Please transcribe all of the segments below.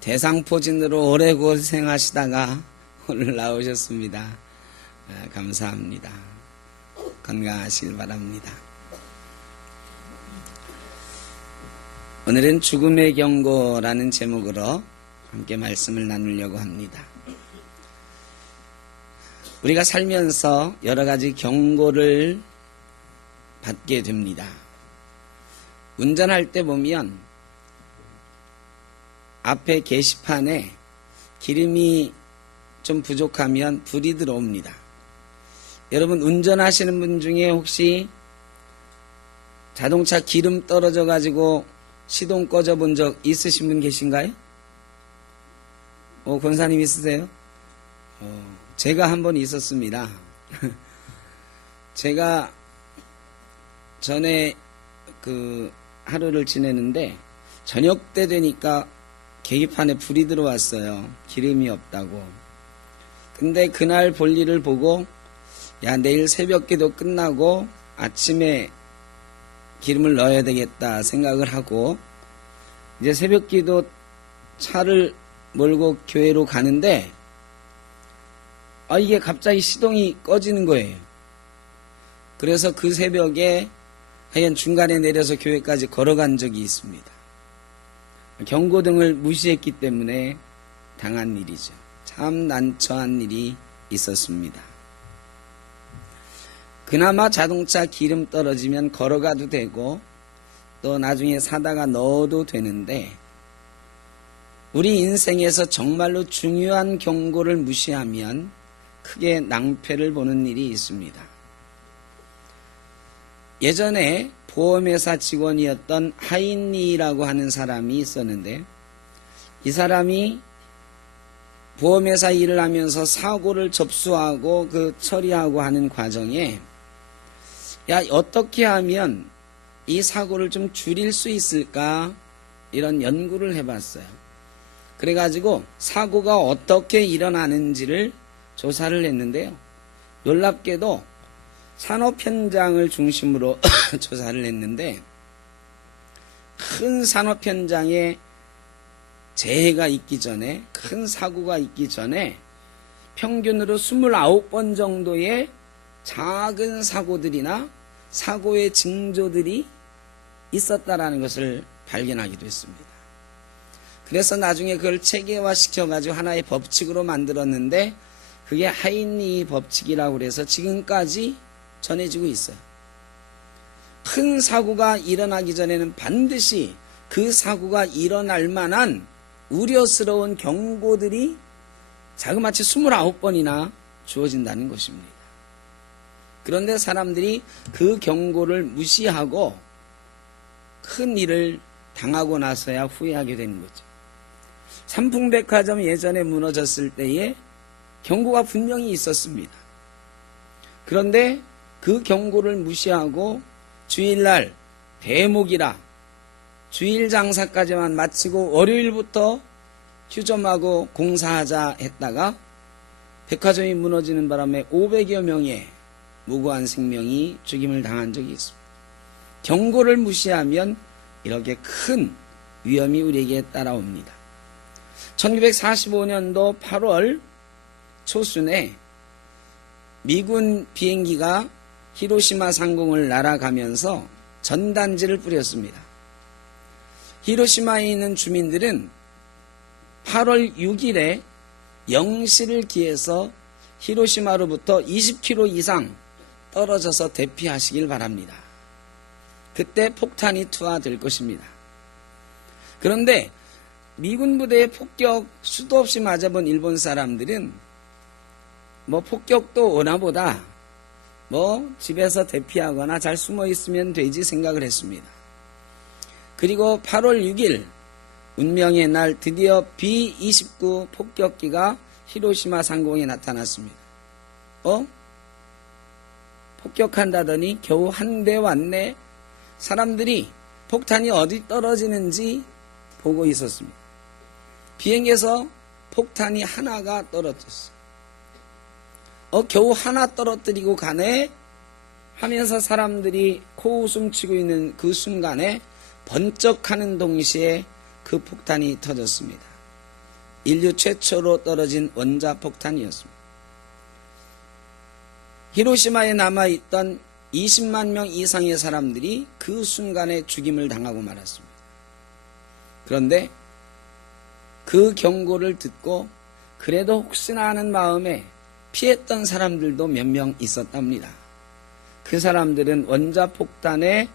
대상포진으로 오래 고생하시다가 오늘 나오셨습니다. 감사합니다. 건강하시길 바랍니다. 오늘은 죽음의 경고라는 제목으로 함께 말씀을 나누려고 합니다. 우리가 살면서 여러 가지 경고를 받게 됩니다. 운전할 때 보면 앞에 게시판에 기름이 좀 부족하면 불이 들어옵니다. 여러분 운전하시는 분 중에 혹시 자동차 기름 떨어져 가지고 시동 꺼져 본 적 있으신 분 계신가요? 권사님 있으세요? 제가 한 번 있었습니다. 제가 전에 하루를 지내는데 저녁 때 되니까 계기판에 불이 들어왔어요. 기름이 없다고. 근데 그날 볼일을 보고 내일 새벽기도 끝나고 아침에 기름을 넣어야 되겠다 생각을 하고 이제 새벽기도 차를 몰고 교회로 가는데 이게 갑자기 시동이 꺼지는 거예요. 그래서 그 새벽에 하여간 중간에 내려서 교회까지 걸어간 적이 있습니다. 경고등을 무시했기 때문에 당한 일이죠. 참 난처한 일이 있었습니다. 그나마 자동차 기름 떨어지면 걸어가도 되고 또 나중에 사다가 넣어도 되는데 우리 인생에서 정말로 중요한 경고를 무시하면 크게 낭패를 보는 일이 있습니다. 예전에 보험회사 직원이었던 하인리라고 하는 사람이 있었는데 이 사람이 보험회사 일을 하면서 사고를 접수하고 처리하고 하는 과정에 어떻게 하면 이 사고를 좀 줄일 수 있을까 이런 연구를 해봤어요. 그래가지고 사고가 어떻게 일어나는지를 조사를 했는데요. 놀랍게도 산업 현장을 중심으로 조사를 했는데 큰 산업 현장에 재해가 있기 전에 큰 사고가 있기 전에 평균으로 29번 정도의 작은 사고들이나 사고의 징조들이 있었다라는 것을 발견하기도 했습니다. 그래서 나중에 그걸 체계화시켜가지고 하나의 법칙으로 만들었는데 그게 하인리 법칙이라고 그래서 지금까지 전해지고 있어요. 큰 사고가 일어나기 전에는 반드시 그 사고가 일어날 만한 우려스러운 경고들이 자그마치 29번이나 주어진다는 것입니다. 그런데 사람들이 그 경고를 무시하고 큰 일을 당하고 나서야 후회하게 되는 거죠. 삼풍백화점 예전에 무너졌을 때에 경고가 분명히 있었습니다. 그런데 그 경고를 무시하고 주일날 대목이라 주일 장사까지만 마치고 월요일부터 휴점하고 공사하자 했다가 백화점이 무너지는 바람에 500여 명의 무고한 생명이 죽임을 당한 적이 있습니다. 경고를 무시하면 이렇게 큰 위험이 우리에게 따라옵니다. 1945년도 8월 초순에 미군 비행기가 히로시마 상공을 날아가면서 전단지를 뿌렸습니다. 히로시마에 있는 주민들은 8월 6일에 0시를 기해서 히로시마로부터 20km 이상 떨어져서 대피하시길 바랍니다. 그때 폭탄이 투하될 것입니다. 그런데 미군 부대의 폭격 수도 없이 맞아본 일본 사람들은 폭격도 오나보다 집에서 대피하거나 잘 숨어 있으면 되지 생각을 했습니다. 그리고 8월 6일 운명의 날 드디어 B-29 폭격기가 히로시마 상공에 나타났습니다. 폭격한다더니 겨우 한 대 왔네. 사람들이 폭탄이 어디 떨어지는지 보고 있었습니다. 비행기에서 폭탄이 하나가 떨어졌어요. 겨우 하나 떨어뜨리고 가네 하면서 사람들이 코웃음 치고 있는 그 순간에 번쩍하는 동시에 그 폭탄이 터졌습니다. 인류 최초로 떨어진 원자폭탄이었습니다. 히로시마에 남아있던 20만 명 이상의 사람들이 그 순간에 죽임을 당하고 말았습니다. 그런데 그 경고를 듣고 그래도 혹시나 하는 마음에 피했던 사람들도 몇 명 있었답니다. 그 사람들은 원자폭탄의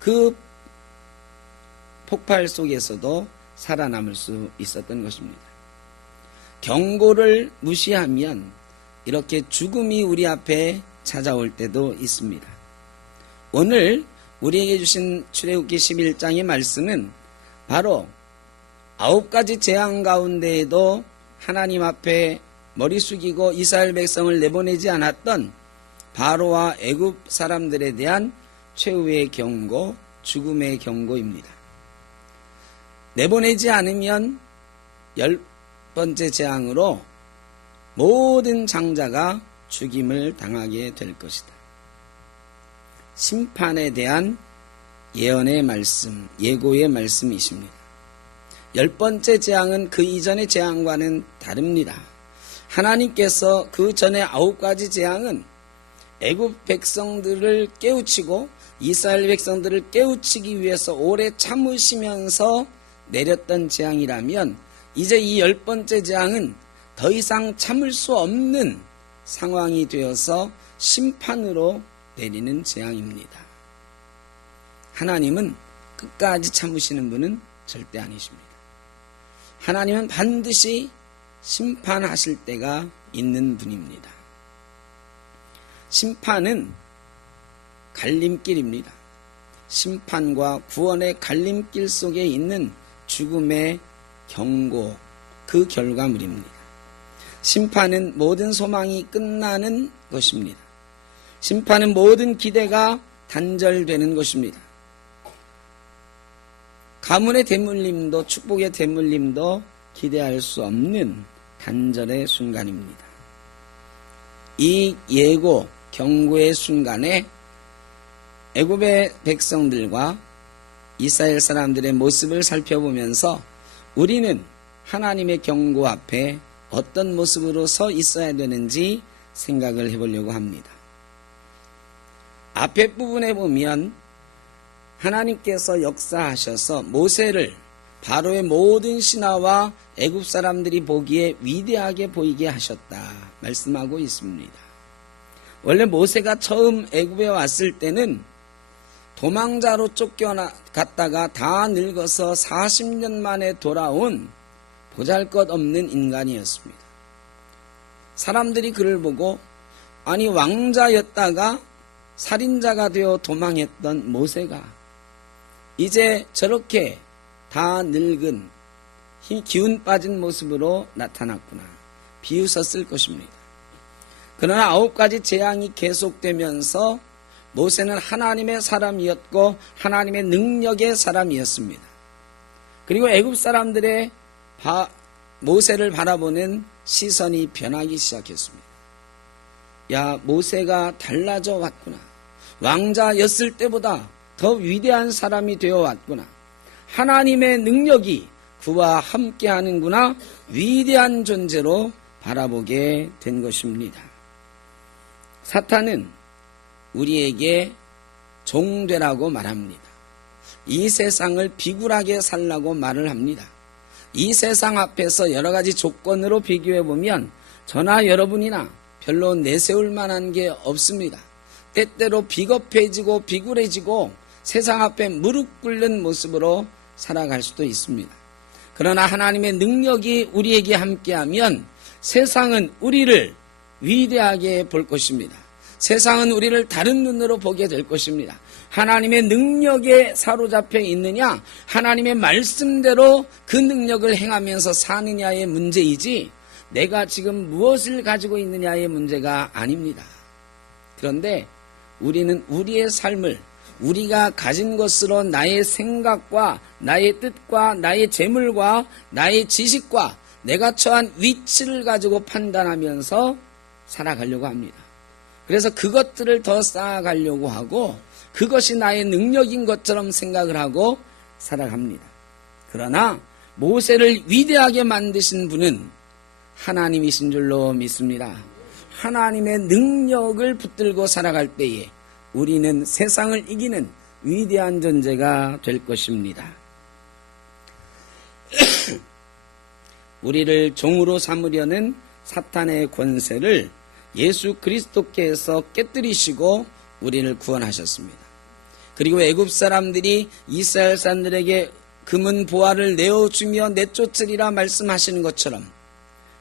그 폭발 속에서도 살아남을 수 있었던 것입니다. 경고를 무시하면 이렇게 죽음이 우리 앞에 찾아올 때도 있습니다. 오늘 우리에게 주신 출애굽기 11장의 말씀은 바로 9가지 재앙 가운데에도 하나님 앞에 머리 숙이고 이스라엘 백성을 내보내지 않았던 바로와 애굽 사람들에 대한 최후의 경고, 죽음의 경고입니다. 내보내지 않으면 10번째 재앙으로 모든 장자가 죽임을 당하게 될 것이다. 심판에 대한 예언의 말씀, 예고의 말씀이십니다. 10번째 재앙은 그 이전의 재앙과는 다릅니다. 하나님께서 그 전에 9가지 재앙은 애굽 백성들을 깨우치고 이스라엘 백성들을 깨우치기 위해서 오래 참으시면서 내렸던 재앙이라면 이제 이 10번째 재앙은 더 이상 참을 수 없는 상황이 되어서 심판으로 내리는 재앙입니다. 하나님은 끝까지 참으시는 분은 절대 아니십니다. 하나님은 반드시 심판하실 때가 있는 분입니다. 심판은 갈림길입니다. 심판과 구원의 갈림길 속에 있는 죽음의 경고, 그 결과물입니다. 심판은 모든 소망이 끝나는 것입니다. 심판은 모든 기대가 단절되는 것입니다. 가문의 대물림도 축복의 대물림도 기대할 수 없는 단절의 순간입니다. 이 예고, 경고의 순간에 애굽의 백성들과 이스라엘 사람들의 모습을 살펴보면서 우리는 하나님의 경고 앞에 어떤 모습으로 서 있어야 되는지 생각을 해보려고 합니다. 앞에 부분에 보면 하나님께서 역사하셔서 모세를 바로의 모든 신하와 애굽 사람들이 보기에 위대하게 보이게 하셨다 말씀하고 있습니다. 원래 모세가 처음 애굽에 왔을 때는 도망자로 쫓겨갔다가 다 늙어서 40년 만에 돌아온 보잘것없는 인간이었습니다. 사람들이 그를 보고 아니 왕자였다가 살인자가 되어 도망했던 모세가 이제 저렇게 다 늙은 기운 빠진 모습으로 나타났구나 비웃었을 것입니다. 그러나 9가지 재앙이 계속되면서 모세는 하나님의 사람이었고 하나님의 능력의 사람이었습니다. 그리고 애굽 사람들의 모세를 바라보는 시선이 변하기 시작했습니다. 야, 모세가 달라져 왔구나. 왕자였을 때보다 더 위대한 사람이 되어 왔구나. 하나님의 능력이 그와 함께 하는구나. 위대한 존재로 바라보게 된 것입니다. 사탄은 우리에게 종되라고 말합니다. 이 세상을 비굴하게 살라고 말을 합니다. 이 세상 앞에서 여러 가지 조건으로 비교해 보면 저나 여러분이나 별로 내세울 만한 게 없습니다. 때때로 비겁해지고 비굴해지고 세상 앞에 무릎 꿇는 모습으로 살아갈 수도 있습니다. 그러나 하나님의 능력이 우리에게 함께하면 세상은 우리를 위대하게 볼 것입니다. 세상은 우리를 다른 눈으로 보게 될 것입니다. 하나님의 능력에 사로잡혀 있느냐, 하나님의 말씀대로 그 능력을 행하면서 사느냐의 문제이지 내가 지금 무엇을 가지고 있느냐의 문제가 아닙니다. 그런데 우리는 우리의 삶을 우리가 가진 것으로 나의 생각과 나의 뜻과 나의 재물과 나의 지식과 내가 처한 위치를 가지고 판단하면서 살아가려고 합니다. 그래서 그것들을 더 쌓아가려고 하고 그것이 나의 능력인 것처럼 생각을 하고 살아갑니다. 그러나 모세를 위대하게 만드신 분은 하나님이신 줄로 믿습니다. 하나님의 능력을 붙들고 살아갈 때에 우리는 세상을 이기는 위대한 존재가 될 것입니다. 우리를 종으로 삼으려는 사탄의 권세를 예수 그리스도께서 깨뜨리시고 우리를 구원하셨습니다. 그리고 애굽 사람들이 이스라엘 사람들에게 금은 보화를 내어주며 내쫓으리라 말씀하시는 것처럼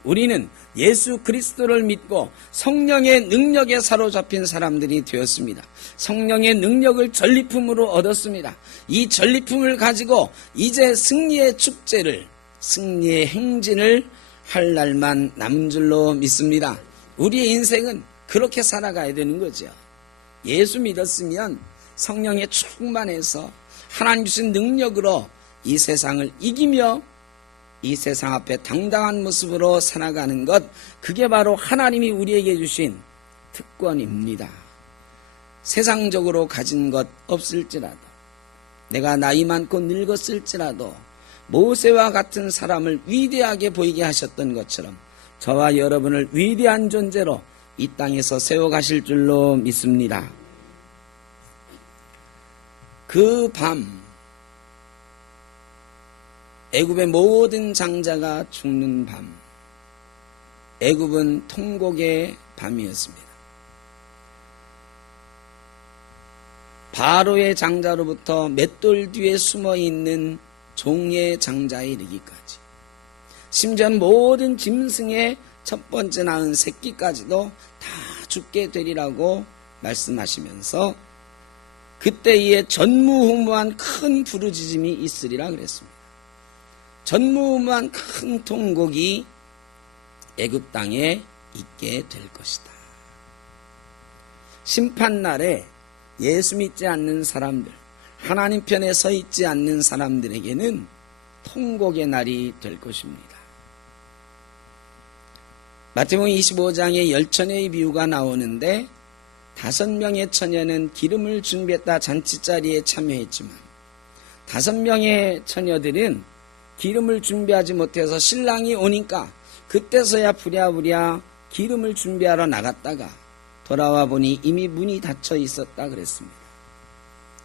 우리는 예수 그리스도를 믿고 성령의 능력에 사로잡힌 사람들이 되었습니다. 성령의 능력을 전리품으로 얻었습니다. 이 전리품을 가지고 이제 승리의 축제를, 승리의 행진을 할 날만 남은 줄로 믿습니다. 우리의 인생은 그렇게 살아가야 되는 거죠. 예수 믿었으면 성령에 충만해서 하나님 주신 능력으로 이 세상을 이기며 이 세상 앞에 당당한 모습으로 살아가는 것, 그게 바로 하나님이 우리에게 주신 특권입니다. 세상적으로 가진 것 없을지라도, 내가 나이 많고 늙었을지라도 모세와 같은 사람을 위대하게 보이게 하셨던 것처럼 저와 여러분을 위대한 존재로 이 땅에서 세워가실 줄로 믿습니다. 그 밤 애굽의 모든 장자가 죽는 밤, 애굽은 통곡의 밤이었습니다. 바로의 장자로부터 맷돌 뒤에 숨어있는 종의 장자에 이르기까지, 심지어 모든 짐승의 첫 번째 낳은 새끼까지도 다 죽게 되리라고 말씀하시면서 그때에 전무후무한 큰 부르짖음이 있으리라 그랬습니다. 전무후무한 큰 통곡이 애굽 땅에 있게 될 것이다. 심판날에 예수 믿지 않는 사람들, 하나님 편에 서 있지 않는 사람들에게는 통곡의 날이 될 것입니다. 마태복음 25장에 10처녀의 비유가 나오는데 5명의 처녀는 기름을 준비했다 잔치자리에 참여했지만 5명의 처녀들은 기름을 준비하지 못해서 신랑이 오니까 그때서야 부랴부랴 기름을 준비하러 나갔다가 돌아와 보니 이미 문이 닫혀 있었다 그랬습니다.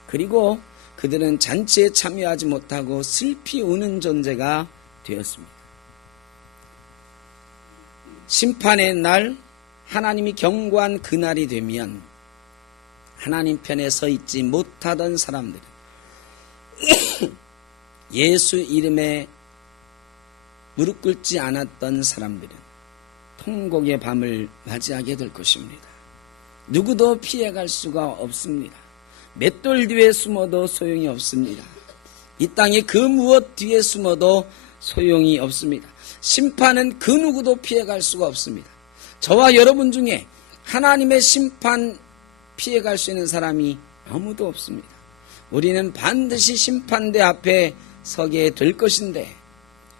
그리고 그들은 잔치에 참여하지 못하고 슬피 우는 존재가 되었습니다. 심판의 날, 하나님이 경고한 그날이 되면 하나님 편에 서 있지 못하던 사람들은 예수 이름에 무릎 꿇지 않았던 사람들은 통곡의 밤을 맞이하게 될 것입니다. 누구도 피해갈 수가 없습니다. 맷돌 뒤에 숨어도 소용이 없습니다. 이 땅에 그 무엇 뒤에 숨어도 소용이 없습니다. 심판은 그 누구도 피해갈 수가 없습니다. 저와 여러분 중에 하나님의 심판 피해갈 수 있는 사람이 아무도 없습니다. 우리는 반드시 심판대 앞에 서게 될 것인데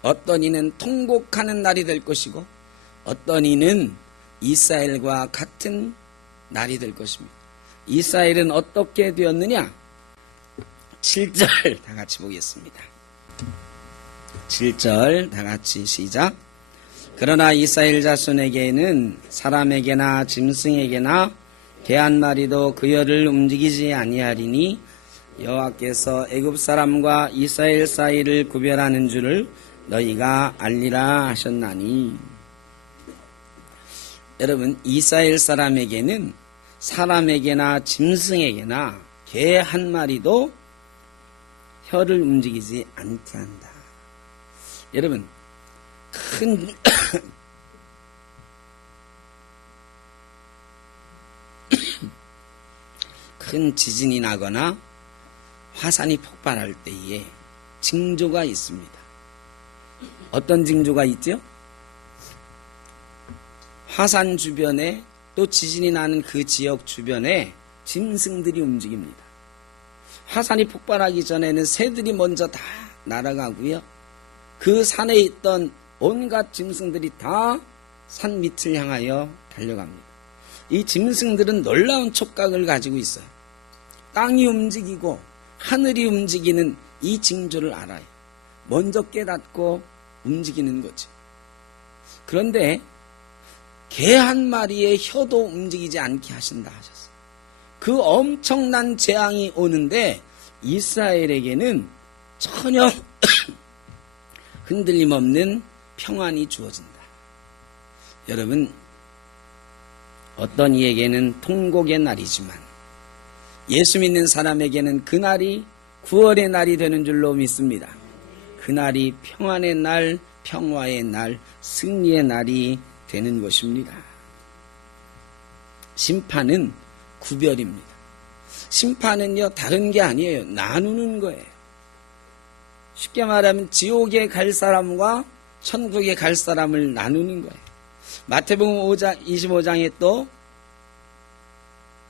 어떤 이는 통곡하는 날이 될 것이고 어떤 이는 이스라엘과 같은 날이 될 것입니다. 이스라엘은 어떻게 되었느냐? 7절 다 같이 보겠습니다. 7절 다 같이 시작. 그러나 이스라엘 자손에게는 사람에게나 짐승에게나 개 한 마리도 그 혀를 움직이지 아니하리니 여호와께서 애굽 사람과 이스라엘 사이를 구별하는 줄을 너희가 알리라 하셨나니. 여러분, 이스라엘 사람에게는 사람에게나 짐승에게나 개 한 마리도 혀를 움직이지 않게 한다. 여러분, 큰 지진이 나거나 화산이 폭발할 때에 징조가 있습니다. 어떤 징조가 있죠? 화산 주변에 또 지진이 나는 그 지역 주변에 짐승들이 움직입니다. 화산이 폭발하기 전에는 새들이 먼저 다 날아가고요. 그 산에 있던 온갖 짐승들이 다 산 밑을 향하여 달려갑니다. 이 짐승들은 놀라운 촉각을 가지고 있어요. 땅이 움직이고 하늘이 움직이는 이 징조를 알아요. 먼저 깨닫고 움직이는 거지. 그런데 개 한 마리의 혀도 움직이지 않게 하신다 하셨어요. 그 엄청난 재앙이 오는데 이스라엘에게는 전혀 흔들림 없는 평안이 주어진다. 여러분, 어떤 이에게는 통곡의 날이지만 예수 믿는 사람에게는 그날이 구원의 날이 되는 줄로 믿습니다. 그날이 평안의 날, 평화의 날, 승리의 날이 되는 것입니다. 심판은 구별입니다. 심판은요, 다른 게 아니에요. 나누는 거예요. 쉽게 말하면 지옥에 갈 사람과 천국에 갈 사람을 나누는 거예요. 마태복음 25장에 또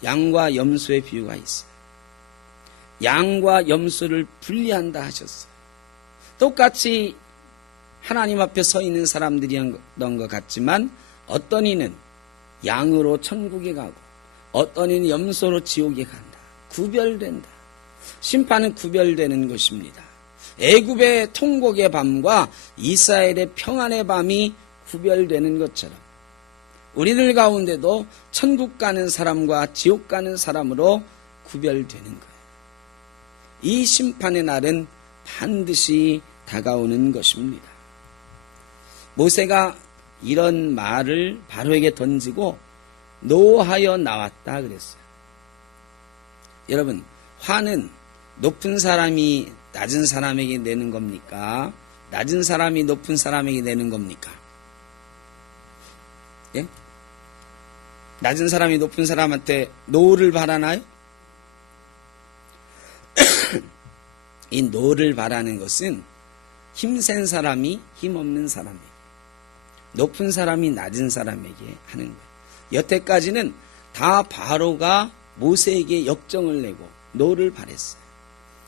양과 염소의 비유가 있어요. 양과 염소를 분리한다 하셨어요. 똑같이 하나님 앞에 서 있는 사람들이었던 것 같지만 어떤 이는 양으로 천국에 가고 어떤 이는 염소로 지옥에 간다. 구별된다. 심판은 구별되는 것입니다. 애굽의 통곡의 밤과 이스라엘의 평안의 밤이 구별되는 것처럼 우리들 가운데도 천국 가는 사람과 지옥 가는 사람으로 구별되는 거예요. 이 심판의 날은 반드시 다가오는 것입니다. 모세가 이런 말을 바로에게 던지고 노하여 나왔다 그랬어요. 여러분, 화는 높은 사람이 낮은 사람에게 내는 겁니까? 낮은 사람이 높은 사람에게 내는 겁니까? 예? 낮은 사람이 높은 사람한테 노를 바라나요? 이 노를 바라는 것은 힘센 사람이 힘없는 사람에게, 높은 사람이 낮은 사람에게 하는 거예요. 여태까지는 다 바로가 모세에게 역정을 내고 노를 바랬어요.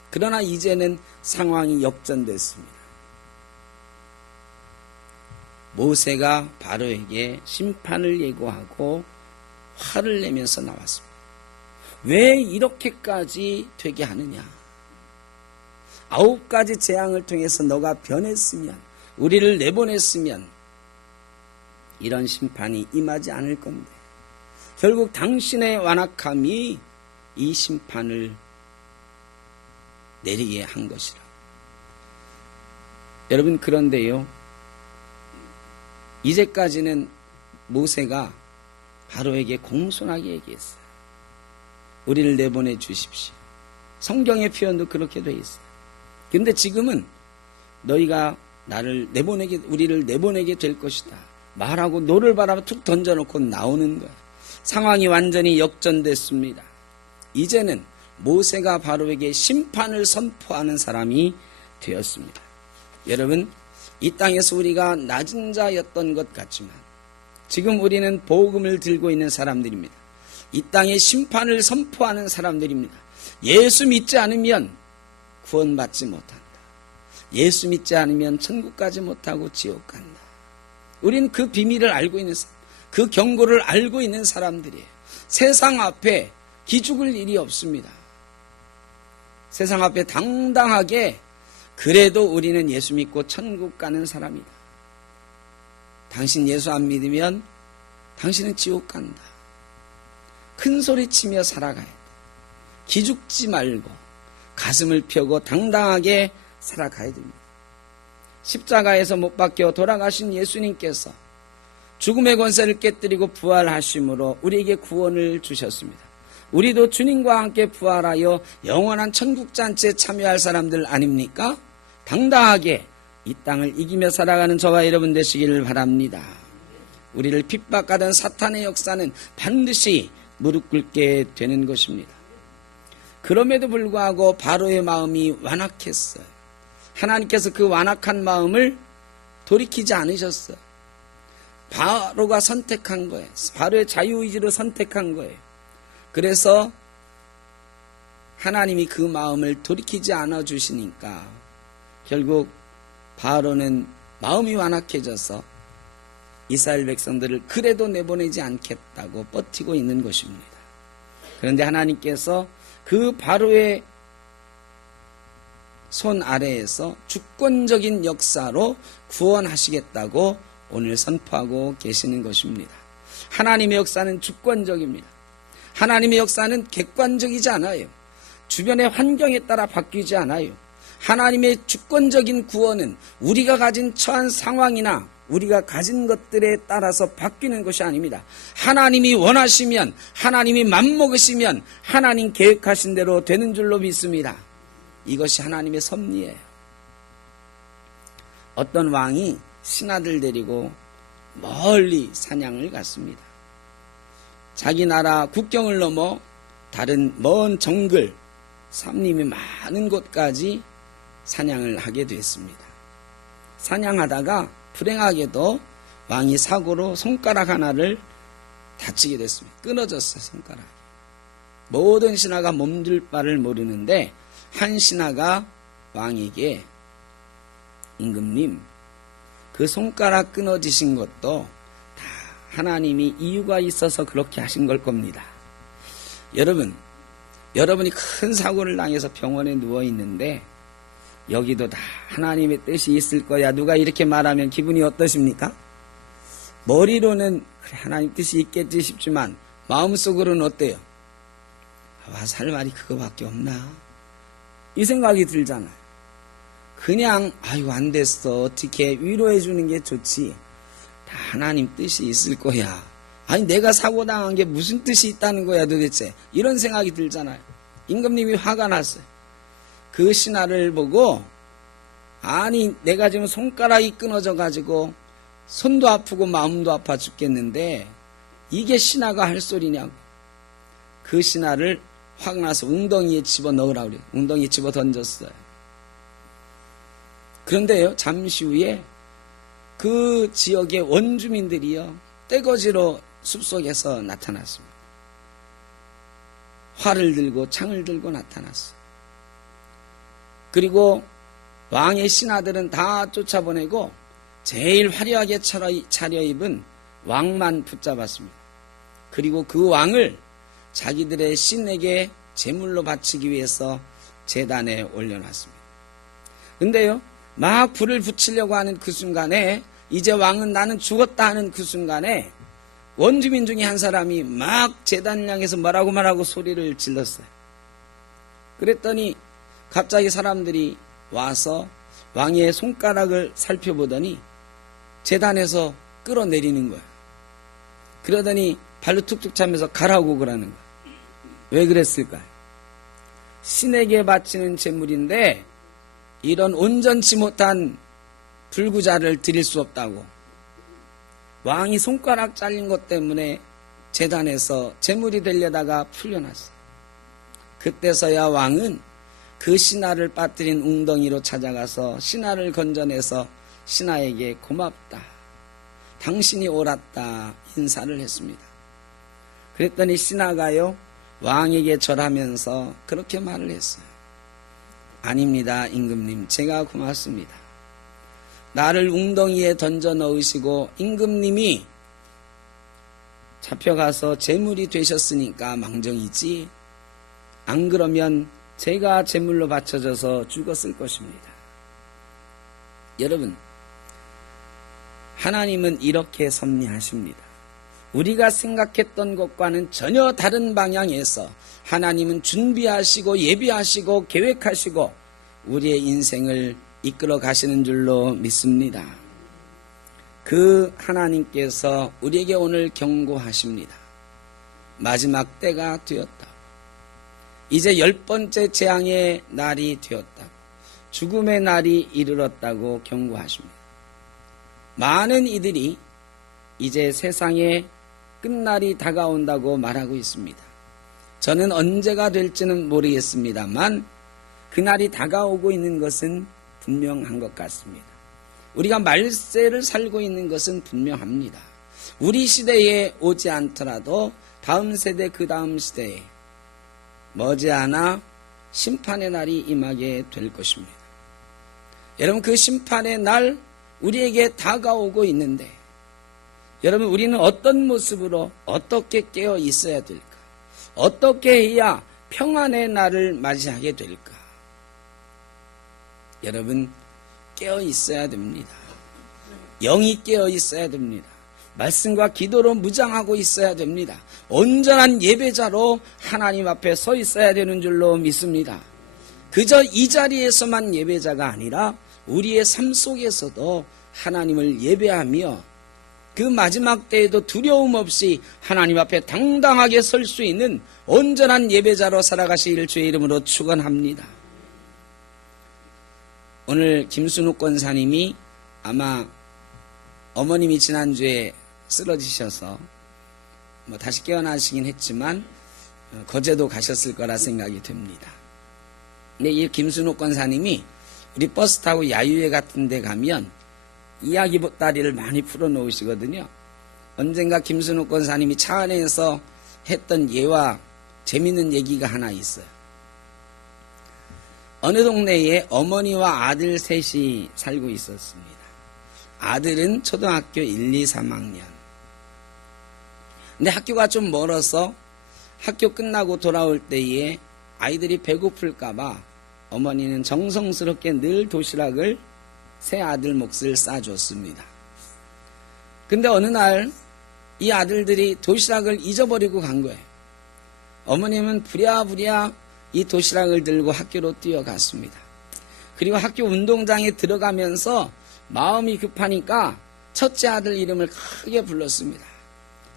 그러나 이제는 상황이 역전됐습니다. 모세가 바로에게 심판을 예고하고 화를 내면서 나왔습니다. 왜 이렇게까지 되게 하느냐? 9가지 재앙을 통해서 너가 변했으면, 우리를 내보냈으면 이런 심판이 임하지 않을 건데 결국 당신의 완악함이 이 심판을 내리게 한 것이라. 여러분, 그런데요, 이제까지는 모세가 바로에게 공손하게 얘기했어요. 우리를 내보내 주십시오. 성경의 표현도 그렇게 돼 있어요. 그런데 지금은 너희가 우리를 내보내게 될 것이다 말하고 노를 바라봐 툭 던져놓고 나오는 거예요. 상황이 완전히 역전됐습니다. 이제는 모세가 바로에게 심판을 선포하는 사람이 되었습니다. 여러분, 이 땅에서 우리가 낮은 자였던 것 같지만 지금 우리는 복음을 들고 있는 사람들입니다. 이 땅에 심판을 선포하는 사람들입니다. 예수 믿지 않으면 구원받지 못한다. 예수 믿지 않으면 천국 가지 못하고 지옥 간다. 우리는 그 비밀을 알고 있는 사람, 그 경고를 알고 있는 사람들이에요. 세상 앞에 기죽을 일이 없습니다. 세상 앞에 당당하게 그래도 우리는 예수 믿고 천국 가는 사람이다. 당신 예수 안 믿으면 당신은 지옥 간다. 큰 소리 치며 살아가야 돼. 기죽지 말고 가슴을 펴고 당당하게 살아가야 됩니다. 십자가에서 못 박혀 돌아가신 예수님께서 죽음의 권세를 깨뜨리고 부활하심으로 우리에게 구원을 주셨습니다. 우리도 주님과 함께 부활하여 영원한 천국잔치에 참여할 사람들 아닙니까? 당당하게 이 땅을 이기며 살아가는 저와 여러분 되시기를 바랍니다. 우리를 핍박하던 사탄의 역사는 반드시 무릎 꿇게 되는 것입니다. 그럼에도 불구하고 바로의 마음이 완악했어요. 하나님께서 그 완악한 마음을 돌이키지 않으셨어요. 바로가 선택한 거예요. 바로의 자유의지로 선택한 거예요. 그래서 하나님이 그 마음을 돌이키지 않아 주시니까 결국 바로는 마음이 완악해져서 이스라엘 백성들을 그래도 내보내지 않겠다고 버티고 있는 것입니다. 그런데 하나님께서 그 바로의 손 아래에서 주권적인 역사로 구원하시겠다고 오늘 선포하고 계시는 것입니다. 하나님의 역사는 주권적입니다. 하나님의 역사는 객관적이지 않아요. 주변의 환경에 따라 바뀌지 않아요. 하나님의 주권적인 구원은 우리가 가진 처한 상황이나 우리가 가진 것들에 따라서 바뀌는 것이 아닙니다. 하나님이 원하시면, 하나님이 맘먹으시면 하나님 계획하신 대로 되는 줄로 믿습니다. 이것이 하나님의 섭리예요. 어떤 왕이 신하들 데리고 멀리 사냥을 갔습니다. 자기 나라 국경을 넘어 다른 먼 정글, 산림이 많은 곳까지 사냥을 하게 됐습니다. 사냥하다가 불행하게도 왕이 사고로 손가락 하나를 다치게 됐습니다. 끊어졌어요, 손가락이. 모든 신하가 몸둘 바를 모르는데 한 신하가 왕에게, 임금님, 그 손가락 끊어지신 것도 다 하나님이 이유가 있어서 그렇게 하신 걸 겁니다. 여러분이 큰 사고를 당해서 병원에 누워 있는데 여기도 다 하나님의 뜻이 있을 거야. 누가 이렇게 말하면 기분이 어떠십니까? 머리로는 그래, 하나님 뜻이 있겠지 싶지만 마음속으로는 어때요? 와서 할 말이 그거밖에 없나? 이 생각이 들잖아요. 그냥 아유 안 됐어. 어떻게 위로해 주는 게 좋지. 다 하나님 뜻이 있을 거야. 아니 내가 사고당한 게 무슨 뜻이 있다는 거야 도대체. 이런 생각이 들잖아요. 임금님이 화가 났어요. 그 신하를 보고 아니 내가 지금 손가락이 끊어져 가지고 손도 아프고 마음도 아파 죽겠는데 이게 신하가 할 소리냐고. 그 신하를 화가 나서 웅덩이에 집어넣으라고 그래요. 웅덩이에 집어 던졌어요. 그런데요, 잠시 후에 그 지역의 원주민들이요 떼거지로 숲속에서 나타났습니다. 활을 들고 창을 들고 나타났어요. 그리고 왕의 신하들은 다 쫓아보내고 제일 화려하게 차려입은 왕만 붙잡았습니다. 그리고 그 왕을 자기들의 신에게 제물로 바치기 위해서 제단에 올려놨습니다. 근데요, 막 불을 붙이려고 하는 그 순간에 이제 왕은 나는 죽었다 하는 그 순간에 원주민 중에 한 사람이 막 제단을 향해서 뭐라고 소리를 질렀어요. 그랬더니 갑자기 사람들이 와서 왕의 손가락을 살펴보더니 제단에서 끌어내리는 거예요. 그러더니 발로 툭툭 차면서 가라고 그러는 거예요. 왜 그랬을까요? 신에게 바치는 제물인데 이런 온전치 못한 불구자를 드릴 수 없다고. 왕이 손가락 잘린 것 때문에 제단에서 제물이 되려다가 풀려났어요. 그때서야 왕은 그 신하를 빠뜨린 웅덩이로 찾아가서 신하를 건져내서 신하에게 고맙다, 당신이 옳았다 인사를 했습니다. 그랬더니 신하가요 왕에게 절하면서 그렇게 말을 했어요. 아닙니다, 임금님, 제가 고맙습니다. 나를 웅덩이에 던져 넣으시고 임금님이 잡혀가서 제물이 되셨으니까 망정이지, 안 그러면 제가 제물로 바쳐져서 죽었을 것입니다. 여러분, 하나님은 이렇게 섭리하십니다. 우리가 생각했던 것과는 전혀 다른 방향에서 하나님은 준비하시고 예비하시고 계획하시고 우리의 인생을 이끌어 가시는 줄로 믿습니다. 그 하나님께서 우리에게 오늘 경고하십니다. 마지막 때가 되었다. 이제 10번째 재앙의 날이 되었다고, 죽음의 날이 이르렀다고 경고하십니다. 많은 이들이 이제 세상의 끝날이 다가온다고 말하고 있습니다. 저는 언제가 될지는 모르겠습니다만 그날이 다가오고 있는 것은 분명한 것 같습니다. 우리가 말세를 살고 있는 것은 분명합니다. 우리 시대에 오지 않더라도 다음 세대 그 다음 시대에 머지않아 심판의 날이 임하게 될 것입니다. 여러분, 그 심판의 날 우리에게 다가오고 있는데 여러분, 우리는 어떤 모습으로 어떻게 깨어 있어야 될까? 어떻게 해야 평안의 날을 맞이하게 될까? 여러분 깨어 있어야 됩니다. 영이 깨어 있어야 됩니다. 말씀과 기도로 무장하고 있어야 됩니다. 온전한 예배자로 하나님 앞에 서 있어야 되는 줄로 믿습니다. 그저 이 자리에서만 예배자가 아니라 우리의 삶 속에서도 하나님을 예배하며 그 마지막 때에도 두려움 없이 하나님 앞에 당당하게 설 수 있는 온전한 예배자로 살아가시기를 주의 이름으로 축원합니다. 오늘 김순욱 권사님이 아마 어머님이 지난주에 쓰러지셔서 다시 깨어나시긴 했지만 거제도 가셨을 거라 생각이 됩니다. 근데 이 김순욱 권사님이 우리 버스 타고 야유회 같은 데 가면 이야기 보따리를 많이 풀어놓으시거든요. 언젠가 김순욱 권사님이 차 안에서 했던 예와 재밌는 얘기가 하나 있어요. 어느 동네에 어머니와 아들 셋이 살고 있었습니다. 아들은 초등학교 1, 2, 3학년. 근데 학교가 좀 멀어서 학교 끝나고 돌아올 때에 아이들이 배고플까봐 어머니는 정성스럽게 늘 도시락을 세 아들 몫을 싸줬습니다. 근데 어느 날 이 아들들이 도시락을 잊어버리고 간 거예요. 어머님은 부랴부랴 이 도시락을 들고 학교로 뛰어갔습니다. 그리고 학교 운동장에 들어가면서 마음이 급하니까 첫째 아들 이름을 크게 불렀습니다.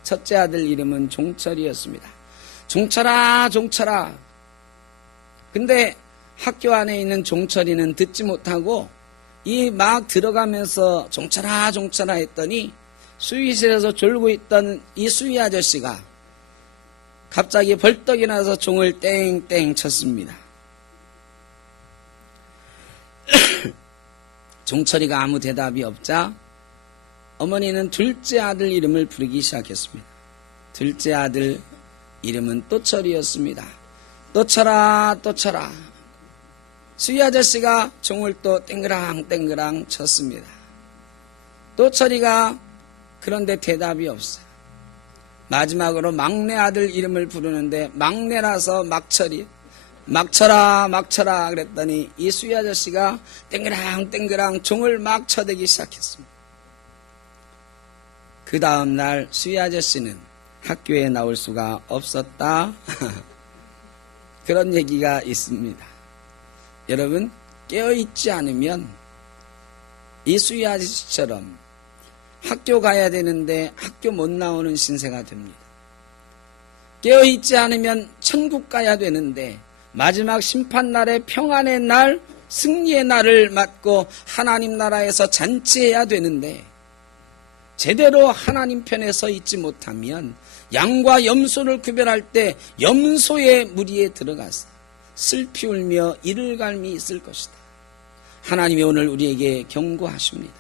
첫째 아들 이름은 종철이었습니다. 종철아, 종철아. 근데 학교 안에 있는 종철이는 듣지 못하고 이 막 들어가면서 종철아, 종철아 했더니 수의실에서 졸고 있던 이 수의 아저씨가 갑자기 벌떡 일어나서 종을 땡땡 쳤습니다. 종철이가 아무 대답이 없자 어머니는 둘째 아들 이름을 부르기 시작했습니다. 둘째 아들 이름은 또철이었습니다. 또철아, 또철아. 수의 아저씨가 종을 또 땡그랑 쳤습니다. 또철이가 그런데 대답이 없어요. 마지막으로 막내 아들 이름을 부르는데 막내라서 막철아 그랬더니 이 수의 아저씨가 땡그랑 종을 막 쳐대기 시작했습니다. 그 다음 날 수의 아저씨는 학교에 나올 수가 없었다. 그런 얘기가 있습니다. 여러분 깨어있지 않으면 이 수의 아저씨처럼 학교 가야 되는데 학교 못 나오는 신세가 됩니다. 깨어있지 않으면 천국 가야 되는데 마지막 심판날의 평안의 날, 승리의 날을 맞고 하나님 나라에서 잔치해야 되는데 제대로 하나님 편에 서 있지 못하면 양과 염소를 구별할 때 염소의 무리에 들어가서 슬피 울며 이를 갈미 있을 것이다. 하나님이 오늘 우리에게 경고하십니다.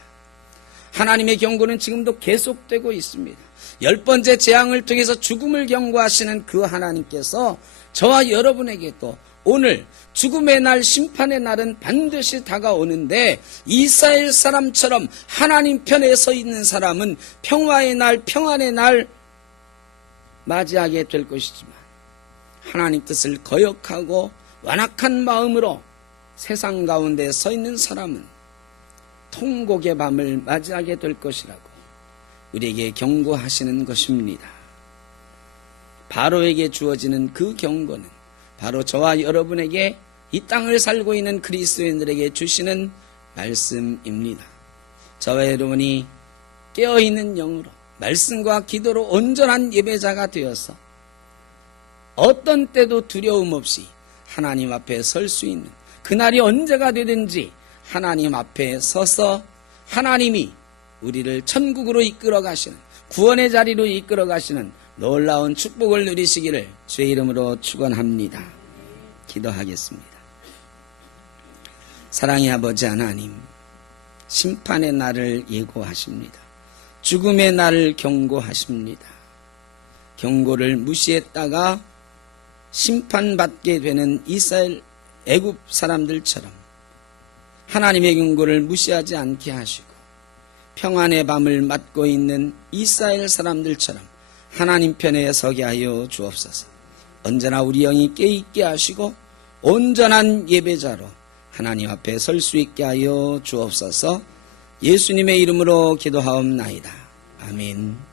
하나님의 경고는 지금도 계속되고 있습니다. 10번째 재앙을 통해서 죽음을 경고하시는 그 하나님께서 저와 여러분에게도 오늘 죽음의 날, 심판의 날은 반드시 다가오는데 이스라엘 사람처럼 하나님 편에 서 있는 사람은 평화의 날, 평안의 날 맞이하게 될 것이지만 하나님 뜻을 거역하고 완악한 마음으로 세상 가운데 서 있는 사람은 통곡의 밤을 맞이하게 될 것이라고 우리에게 경고하시는 것입니다. 바로에게 주어지는 그 경고는 바로 저와 여러분에게 이 땅을 살고 있는 그리스도인들에게 주시는 말씀입니다. 저와 여러분이 깨어있는 영으로 말씀과 기도로 온전한 예배자가 되어서 어떤 때도 두려움 없이 하나님 앞에 설 수 있는 그날이 언제가 되든지 하나님 앞에 서서 하나님이 우리를 천국으로 이끌어 가시는 구원의 자리로 이끌어 가시는 놀라운 축복을 누리시기를 주의 이름으로 축원합니다. 기도하겠습니다. 사랑의 아버지 하나님, 심판의 날을 예고하십니다. 죽음의 날을 경고하십니다. 경고를 무시했다가 심판받게 되는 이스라엘 애굽 사람들처럼 하나님의 경고를 무시하지 않게 하시고 평안의 밤을 맞고 있는 이스라엘 사람들처럼 하나님 편에 서게 하여 주옵소서. 언제나 우리 영이 깨있게 하시고 온전한 예배자로 하나님 앞에 설 수 있게 하여 주옵소서. 예수님의 이름으로 기도하옵나이다. 아멘.